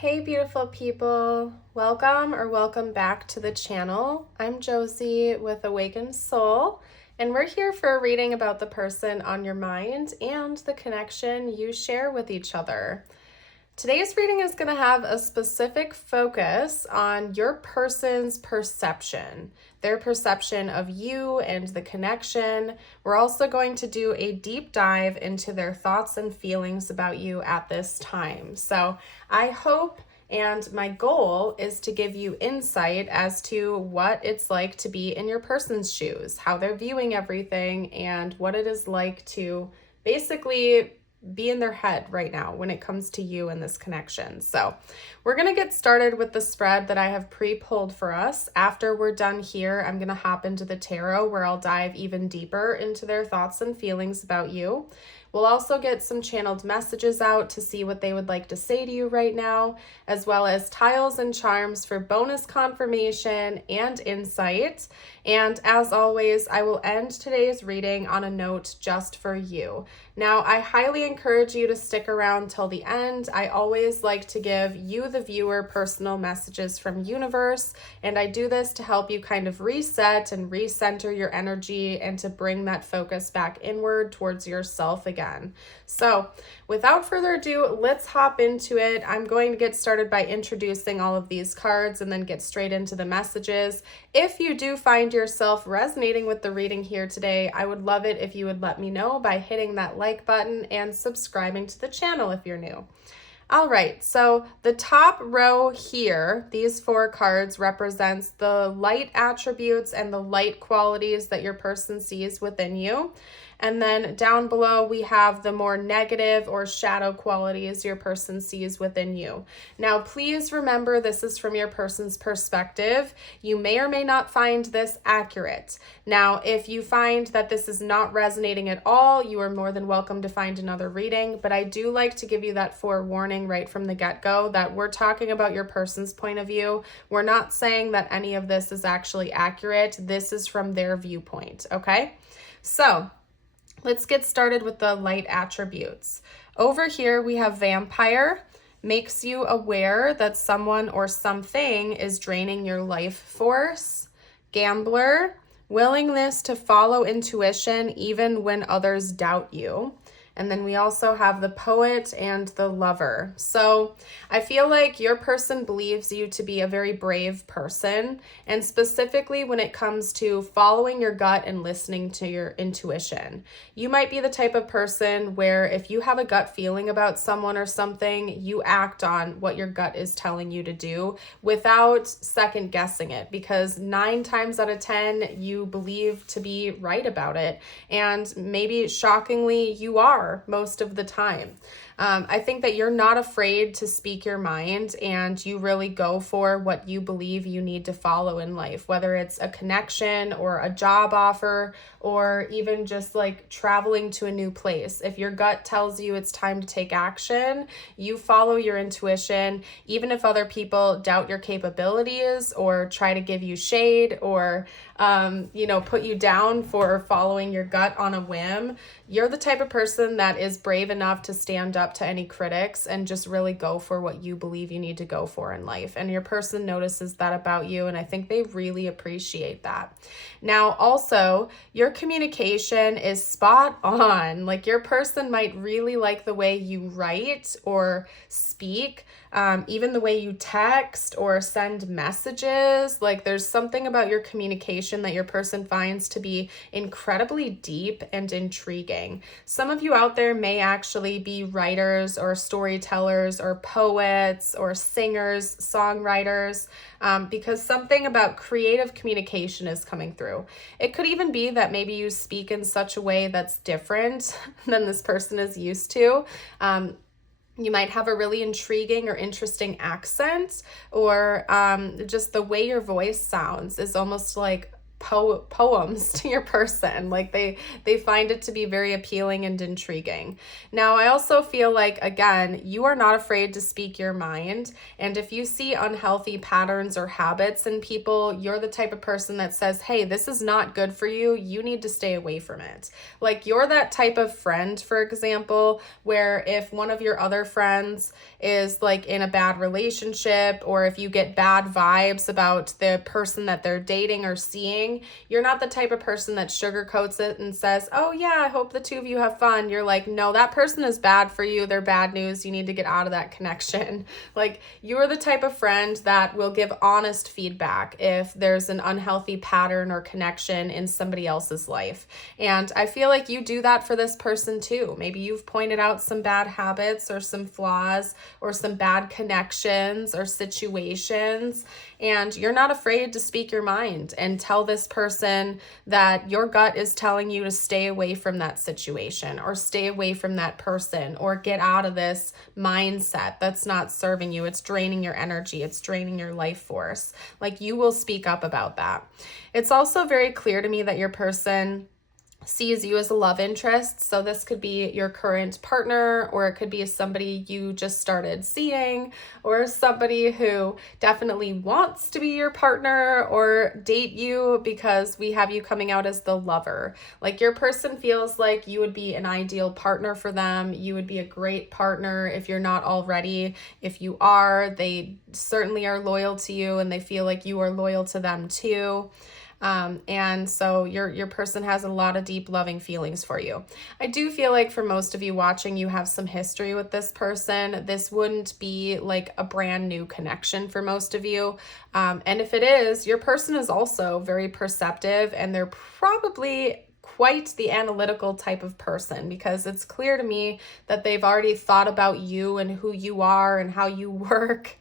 Hey beautiful people, welcome back to the channel. I'm Josie with Awakened Soul, and we're here for a reading about the person on your mind and the connection you share with each other. Today's reading is going to have a specific focus on your person's perception, their perception of you and the connection. We're also going to do a deep dive into their thoughts and feelings about you at this time. So I hope and my goal is to give you insight as to what it's like to be in your person's shoes, how they're viewing everything, and what it is like to basically be in their head right now when it comes to you and this connection. So we're going to get started with the spread that I have pre-pulled for us. After we're done here, I'm going to hop into the tarot where I'll dive even deeper into their thoughts and feelings about you. We'll also get some channeled messages out to see what they would like to say to you right now, as well as tiles and charms for bonus confirmation and insight. And as always, I will end today's reading on a note just for you. Now, I highly encourage you to stick around till the end. I always like to give you, the viewer, personal messages from universe, and I do this to help you kind of reset and recenter your energy and to bring that focus back inward towards yourself again. So without further ado, let's hop into it. I'm going to get started by introducing all of these cards and then get straight into the messages. If you do find yourself resonating with the reading here today, I would love it if you would let me know by hitting that like button and subscribing to the channel if you're new. All right, so the top row here, these 4 cards represents the light attributes and the light qualities that your person sees within you. And then down below, we have the more negative or shadow qualities your person sees within you. Now, please remember this is from your person's perspective. You may or may not find this accurate. Now, if you find that this is not resonating at all, you are more than welcome to find another reading. But I do like to give you that forewarning right from the get-go that we're talking about your person's point of view. We're not saying that any of this is actually accurate. This is from their viewpoint, okay? So let's get started with the light attributes. Over here, we have vampire, makes you aware that someone or something is draining your life force. Gambler, willingness to follow intuition even when others doubt you. And then we also have the poet and the lover. So I feel like your person believes you to be a very brave person, and specifically when it comes to following your gut and listening to your intuition. You might be the type of person where if you have a gut feeling about someone or something, you act on what your gut is telling you to do without second guessing it, because 9 times out of 10, you believe to be right about it. And maybe shockingly, you are most of the time. I think that you're not afraid to speak your mind, and you really go for what you believe you need to follow in life, whether it's a connection or a job offer or even just like traveling to a new place. If your gut tells you it's time to take action, you follow your intuition, even if other people doubt your capabilities or try to give you shade or put you down for following your gut on a whim. You're the type of person that is brave enough to stand up to any critics and just really go for what you believe you need to go for in life. And your person notices that about you, and I think they really appreciate that. Now, also, your communication is spot on. Like, your person might really like the way you write or speak, even the way you text or send messages. Like, there's something about your communication that your person finds to be incredibly deep and intriguing. Some of you out there may actually be writers or storytellers or poets or singers, songwriters, because something about creative communication is coming through. It could even be that maybe you speak in such a way that's different than this person is used to. You might have a really intriguing or interesting accent, or just the way your voice sounds is almost like poems to your person. Like they find it to be very appealing and intriguing. Now, I also feel like, again, you are not afraid to speak your mind. And if you see unhealthy patterns or habits in people, you're the type of person that says, hey, this is not good for you. You need to stay away from it. Like you're that type of friend, for example, where if one of your other friends is like in a bad relationship, or if you get bad vibes about the person that they're dating or seeing, you're not the type of person that sugarcoats it and says, oh yeah, I hope the two of you have fun. You're like, no, that person is bad for you. They're bad news. You need to get out of that connection. Like you're the type of friend that will give honest feedback if there's an unhealthy pattern or connection in somebody else's life. And I feel like you do that for this person too. Maybe you've pointed out some bad habits or some flaws or some bad connections or situations, and you're not afraid to speak your mind and tell this person that your gut is telling you to stay away from that situation or stay away from that person or get out of this mindset that's not serving you. It's draining your energy. It's draining your life force. Like you will speak up about that. It's also very clear to me that your person sees you as a love interest. So this could be your current partner, or it could be somebody you just started seeing, or somebody who definitely wants to be your partner or date you because we have you coming out as the lover. Like your person feels like you would be an ideal partner for them. You would be a great partner if you're not already. If you are, they certainly are loyal to you and they feel like you are loyal to them too. And so your person has a lot of deep loving feelings for you. I do feel like for most of you watching, you have some history with this person. This wouldn't be like a brand new connection for most of you. And if it is, your person is also very perceptive, and they're probably quite the analytical type of person, because it's clear to me that they've already thought about you and who you are and how you work,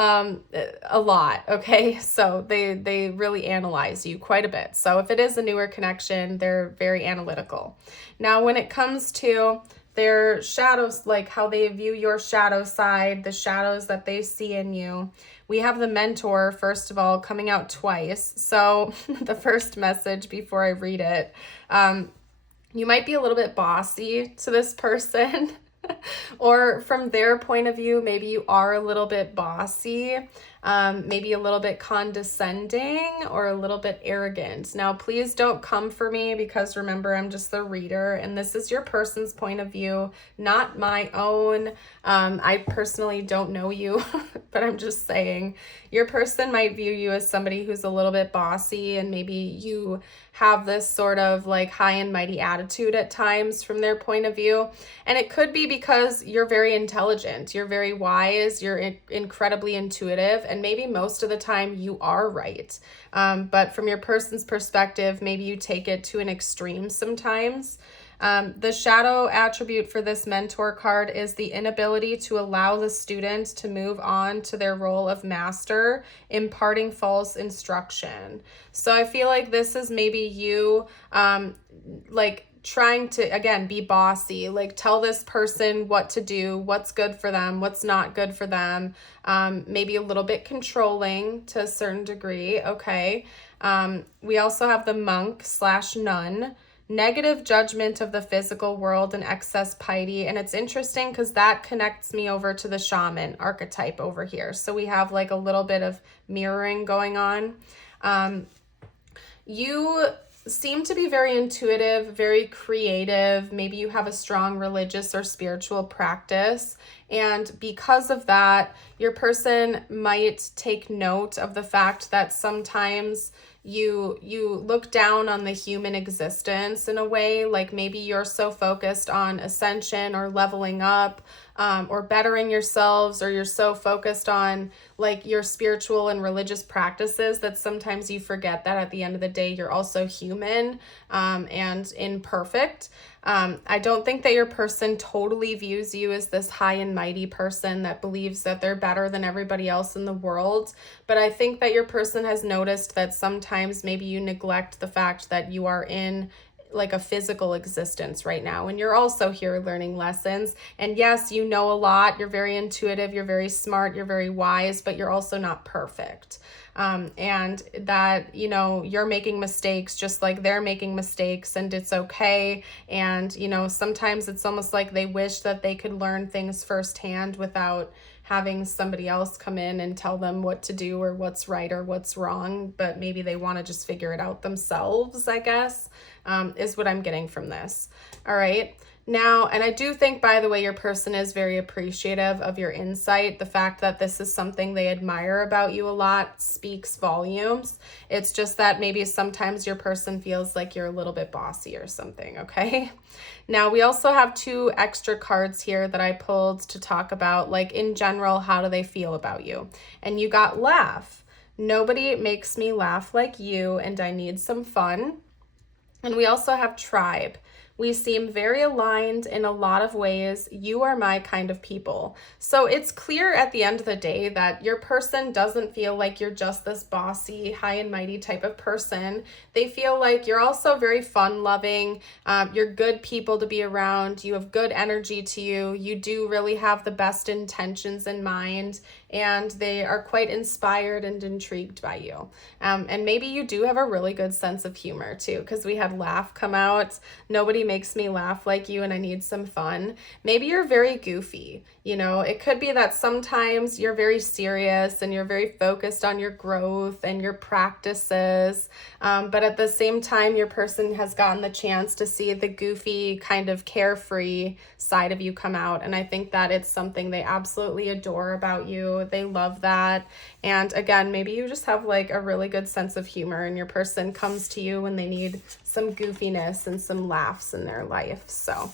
a lot. Okay. So they really analyze you quite a bit. So if it is a newer connection, they're very analytical. Now, when it comes to their shadows, like how they view your shadow side, the shadows that they see in you, we have the mentor, first of all, coming out twice. So the first message before I read it, you might be a little bit bossy to this person. Or from their point of view, maybe you are a little bit bossy, maybe a little bit condescending or a little bit arrogant. Now, please don't come for me, because remember, I'm just the reader and this is your person's point of view, not my own. I personally don't know you, but I'm just saying your person might view you as somebody who's a little bit bossy, and maybe you have this sort of like high and mighty attitude at times from their point of view. And it could be because you're very intelligent, you're very wise, you're incredibly intuitive, and maybe most of the time you are right. But from your person's perspective, maybe you take it to an extreme sometimes. The shadow attribute for this mentor card is the inability to allow the student to move on to their role of master, imparting false instruction. So I feel like this is maybe you, like trying to, again, be bossy, like tell this person what to do, what's good for them, what's not good for them, maybe a little bit controlling to a certain degree. Okay. We also have the monk/nun. Negative judgment of the physical world and excess piety. And it's interesting because that connects me over to the shaman archetype over here. So we have like a little bit of mirroring going on. You seem to be very intuitive, very creative. Maybe you have a strong religious or spiritual practice. And because of that, your person might take note of the fact that sometimes you look down on the human existence in a way, like maybe you're so focused on ascension or leveling up, or bettering yourselves, or you're so focused on like your spiritual and religious practices that sometimes you forget that at the end of the day, you're also human, and imperfect. I don't think that your person totally views you as this high and mighty person that believes that they're better than everybody else in the world. But I think that your person has noticed that sometimes maybe you neglect the fact that you are in like a physical existence right now, and you're also here learning lessons. And yes, you know a lot, you're very intuitive, you're very smart, you're very wise, but you're also not perfect. And that, you know, you're making mistakes just like they're making mistakes, and it's okay. And, you know, sometimes it's almost like they wish that they could learn things firsthand without having somebody else come in and tell them what to do or what's right or what's wrong, but maybe they want to just figure it out themselves, I guess, is what I'm getting from this. All right. Now, and I do think, by the way, your person is very appreciative of your insight. The fact that this is something they admire about you a lot speaks volumes. It's just that maybe sometimes your person feels like you're a little bit bossy or something, okay? Now, we also have 2 extra cards here that I pulled to talk about, like, in general, how do they feel about you? And you got laugh. Nobody makes me laugh like you, and I need some fun. And we also have tribe. We seem very aligned in a lot of ways. You are my kind of people. So it's clear at the end of the day that your person doesn't feel like you're just this bossy, high and mighty type of person. They feel like you're also very fun loving. You're good people to be around. You have good energy to you. You do really have the best intentions in mind, and they are quite inspired and intrigued by you. And maybe you do have a really good sense of humor too, because we had laugh come out. Nobody makes me laugh like you, and I need some fun. Maybe you're very goofy. You know, it could be that sometimes you're very serious and you're very focused on your growth and your practices. But at the same time, your person has gotten the chance to see the goofy, kind of carefree side of you come out. And I think that it's something they absolutely adore about you. They love that. And again, maybe you just have like a really good sense of humor, and your person comes to you when they need some goofiness and some laughs in their life. So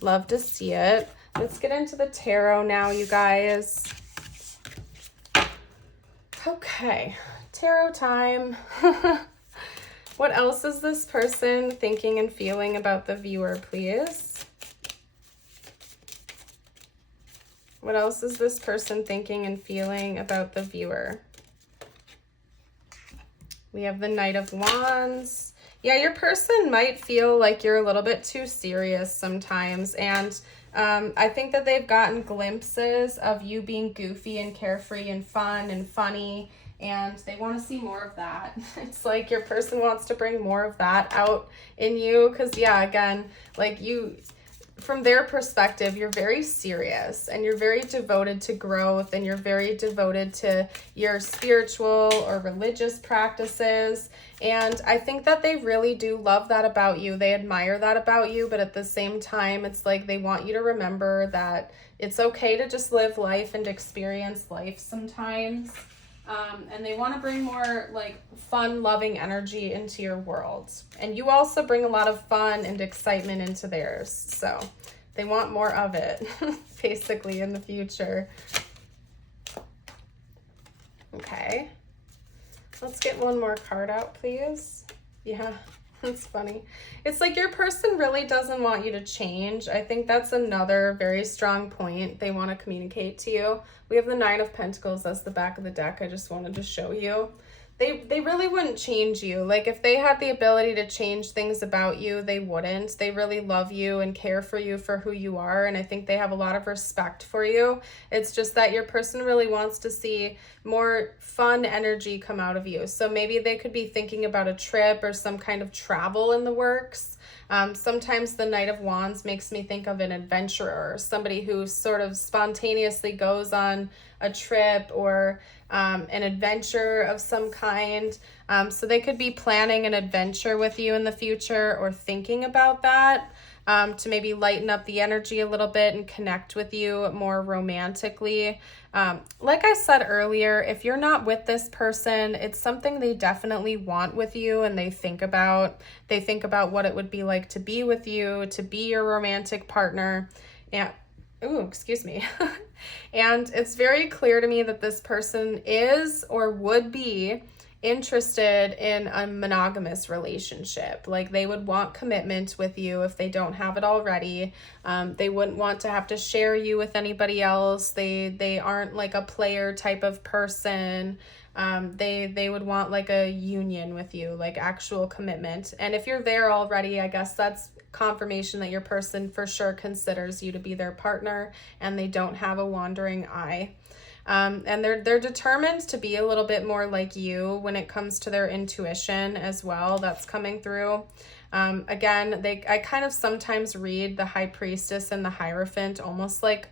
love to see it. Let's get into the tarot now, you guys. Okay, tarot time. What else is this person thinking and feeling about the viewer, please? What else is this person thinking and feeling about the viewer? We have the Knight of Wands. Yeah, your person might feel like you're a little bit too serious sometimes, and I think that they've gotten glimpses of you being goofy and carefree and fun and funny, and they want to see more of that. It's like your person wants to bring more of that out in you, because yeah, again, like you, from their perspective, you're very serious and you're very devoted to growth, and you're very devoted to your spiritual or religious practices. And I think that they really do love that about you. They admire that about you, but at the same time, it's like they want you to remember that it's okay to just live life and experience life sometimes. And they want to bring more like fun, loving energy into your world. And you also bring a lot of fun and excitement into theirs. So they want more of it, basically, in the future. Okay. Let's get one more card out, please. Yeah, that's funny. It's like your person really doesn't want you to change. I think that's another very strong point they want to communicate to you. We have the Nine of Pentacles as the back of the deck. I just wanted to show you. They really wouldn't change you. Like if they had the ability to change things about you, they wouldn't. They really love you and care for you for who you are. And I think they have a lot of respect for you. It's just that your person really wants to see more fun energy come out of you. So maybe they could be thinking about a trip or some kind of travel in the works. Sometimes the Knight of Wands makes me think of an adventurer, somebody who sort of spontaneously goes on a trip or an adventure of some kind. So they could be planning an adventure with you in the future, or thinking about that to maybe lighten up the energy a little bit and connect with you more romantically. Like I said earlier, if you're not with this person, it's something they definitely want with you, and they think about what it would be like to be with you, to be your romantic partner. And excuse me. And it's very clear to me that this person is or would be interested in a monogamous relationship. Like they would want commitment with you if they don't have it already. They wouldn't want to have to share you with anybody else. They aren't like a player type of person. They would want like a union with you, like actual commitment. And if you're there already, I guess that's confirmation that your person for sure considers you to be their partner and they don't have a wandering eye. And they're determined to be a little bit more like you when it comes to their intuition as well. That's coming through. Again, I kind of sometimes read the High Priestess and the Hierophant almost like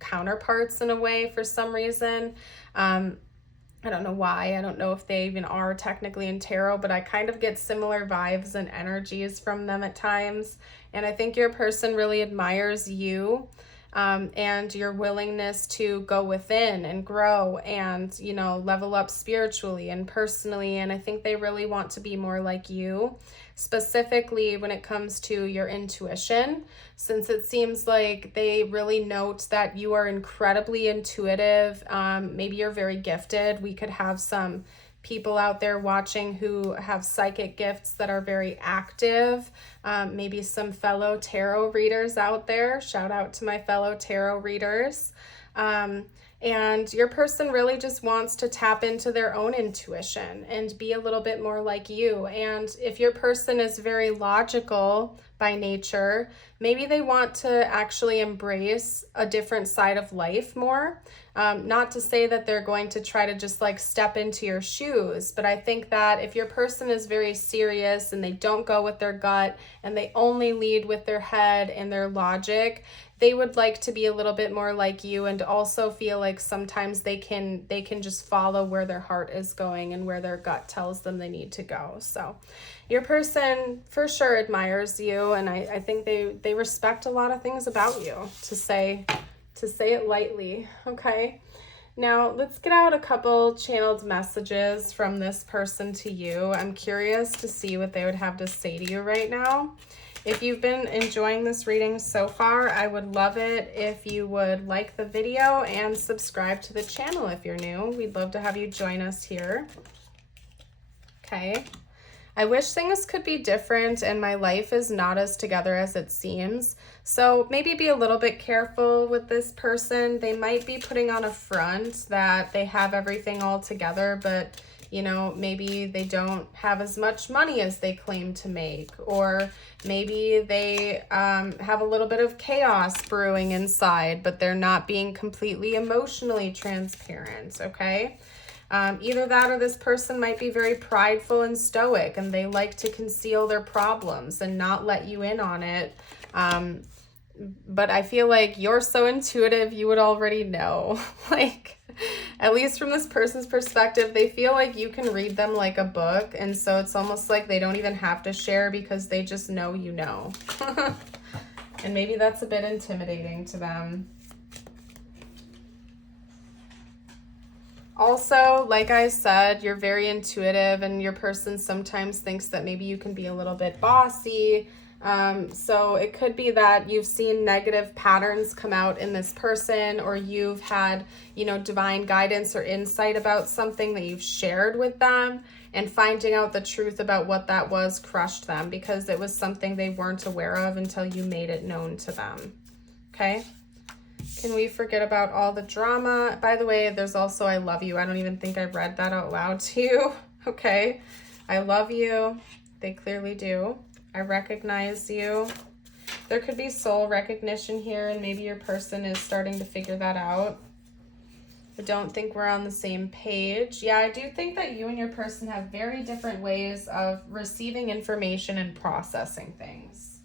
counterparts in a way for some reason. I don't know why. I don't know if they even are technically in tarot, but I kind of get similar vibes and energies from them at times. And I think your person really admires you. And your willingness to go within and grow and, you know, level up spiritually and personally. And I think they really want to be more like you, specifically when it comes to your intuition, since it seems like they really note that you are incredibly intuitive. Maybe you're very gifted. We could have some people out there watching who have psychic gifts that are very active. Maybe some fellow tarot readers out there. Shout out to my fellow tarot readers. And your person really just wants to tap into their own intuition and be a little bit more like you. And if your person is very logical by nature, maybe they want to actually embrace a different side of life more. Not to say that they're going to try to just like step into your shoes, but I think that if your person is very serious and they don't go with their gut and they only lead with their head and their logic, they would like to be a little bit more like you and also feel like sometimes they can just follow where their heart is going and where their gut tells them they need to go. So your person for sure admires you, and I think they respect a lot of things about you, to say it lightly. Okay, now let's get out a couple channeled messages from this person to you. I'm curious to see what they would have to say to you right now. If you've been enjoying this reading so far, I would love it if you would like the video and subscribe to the channel if you're new. We'd love to have you join us here. Okay. I wish things could be different and my life is not as together as it seems. So maybe be a little bit careful with this person. They might be putting on a front that they have everything all together, but you know, maybe they don't have as much money as they claim to make, or maybe they have a little bit of chaos brewing inside, but they're not being completely emotionally transparent, okay? Either that or this person might be very prideful and stoic and they like to conceal their problems and not let you in on it. But I feel like you're so intuitive, you would already know. Like, at least from this person's perspective, they feel like you can read them like a book. And so it's almost like they don't even have to share because they just know you know. And maybe that's a bit intimidating to them. Also, like I said, you're very intuitive and your person sometimes thinks that maybe you can be a little bit bossy. So it could be that you've seen negative patterns come out in this person, or you've had, you know, divine guidance or insight about something that you've shared with them, and finding out the truth about what that was crushed them because it was something they weren't aware of until you made it known to them. Okay. Can we forget about all the drama? By the way, there's also I love you. I don't even think I read that out loud to you. Okay. I love you. They clearly do. I recognize you. There could be soul recognition here, and maybe your person is starting to figure that out. I don't think we're on the same page. Yeah, I do think that you and your person have very different ways of receiving information and processing things.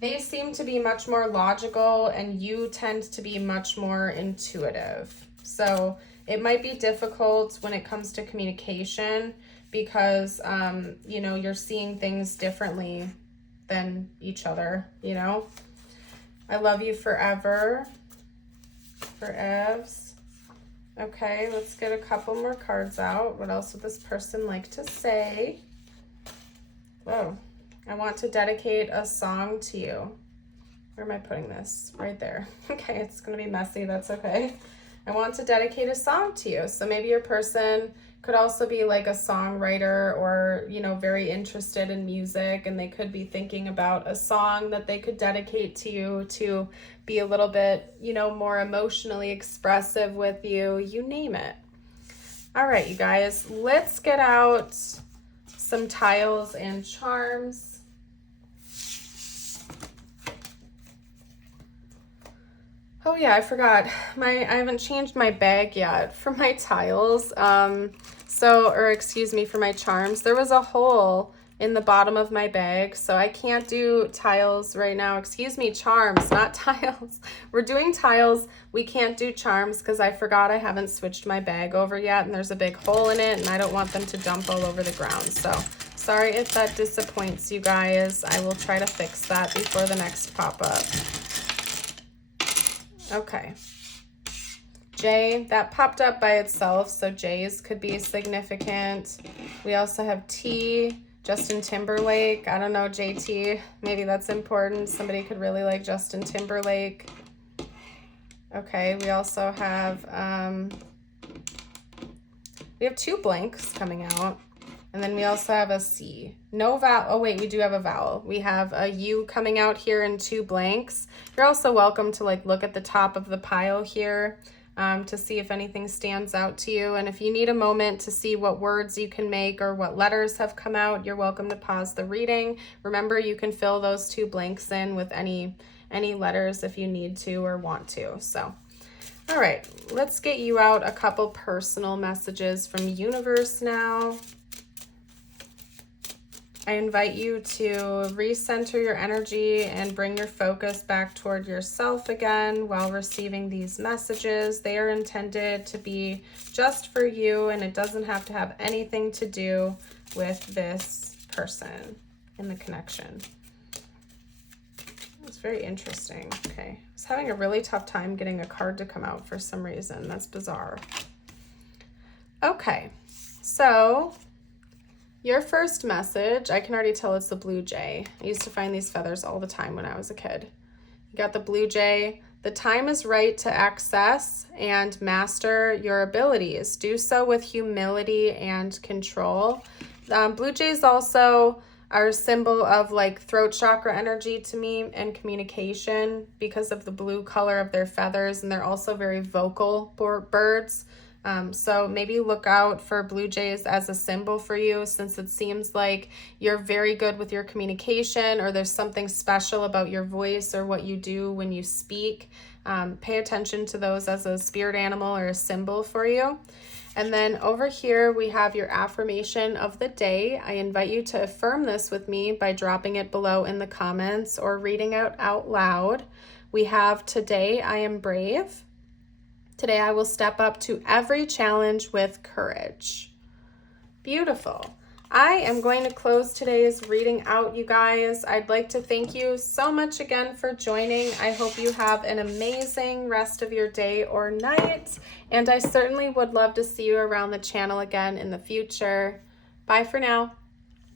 They seem to be much more logical, and you tend to be much more intuitive. So it might be difficult when it comes to communication because, you know, you're seeing things differently than each other, you know. I love you forever. Forevs. Okay, let's get a couple more cards out. What else would this person like to say? Whoa. I want to dedicate a song to you. Where am I putting this? Right there. Okay, it's going to be messy. That's okay. I want to dedicate a song to you. So maybe your person could also be like a songwriter or, you know, very interested in music, and they could be thinking about a song that they could dedicate to you to be a little bit, you know, more emotionally expressive with you, you name it. All right, you guys, let's get out some tiles and charms. Oh yeah, I forgot. I haven't changed my bag yet for my tiles. For my charms. There was a hole in the bottom of my bag, so I can't do tiles right now. Charms, not tiles. We're doing tiles. We can't do charms because I forgot I haven't switched my bag over yet, and there's a big hole in it, and I don't want them to dump all over the ground. So sorry if that disappoints you guys. I will try to fix that before the next pop-up. Okay. J, that popped up by itself, so J's could be significant. We also have T, Justin Timberlake. I don't know, JT, maybe that's important. Somebody could really like Justin Timberlake. Okay, we also have, we have 2 blanks coming out. And then we also have a C. No vowel. Oh, wait, we do have a vowel. We have a U coming out here in 2 blanks. You're also welcome to like look at the top of the pile here to see if anything stands out to you. And if you need a moment to see what words you can make or what letters have come out, you're welcome to pause the reading. Remember, you can fill those 2 blanks in with any letters if you need to or want to. So, all right, let's get you out a couple personal messages from universe now. I invite you to recenter your energy and bring your focus back toward yourself again while receiving these messages. They are intended to be just for you, and it doesn't have to have anything to do with this person in the connection. It's very interesting. Okay, I was having a really tough time getting a card to come out for some reason. That's bizarre. Okay, so your first message, I can already tell it's the blue jay. I used to find these feathers all the time when I was a kid. You got the blue jay. The time is right to access and master your abilities. Do so with humility and control. Blue jays also are a symbol of like throat chakra energy to me and communication because of the blue color of their feathers, and they're also very vocal birds. So maybe look out for blue jays as a symbol for you, since it seems like you're very good with your communication, or there's something special about your voice or what you do when you speak. Pay attention to those as a spirit animal or a symbol for you. And then over here, we have your affirmation of the day. I invite you to affirm this with me by dropping it below in the comments or reading it out loud. We have, today I am brave. Today I will step up to every challenge with courage. Beautiful. I am going to close today's reading out, you guys. I'd like to thank you so much again for joining. I hope you have an amazing rest of your day or night, and I certainly would love to see you around the channel again in the future. Bye for now.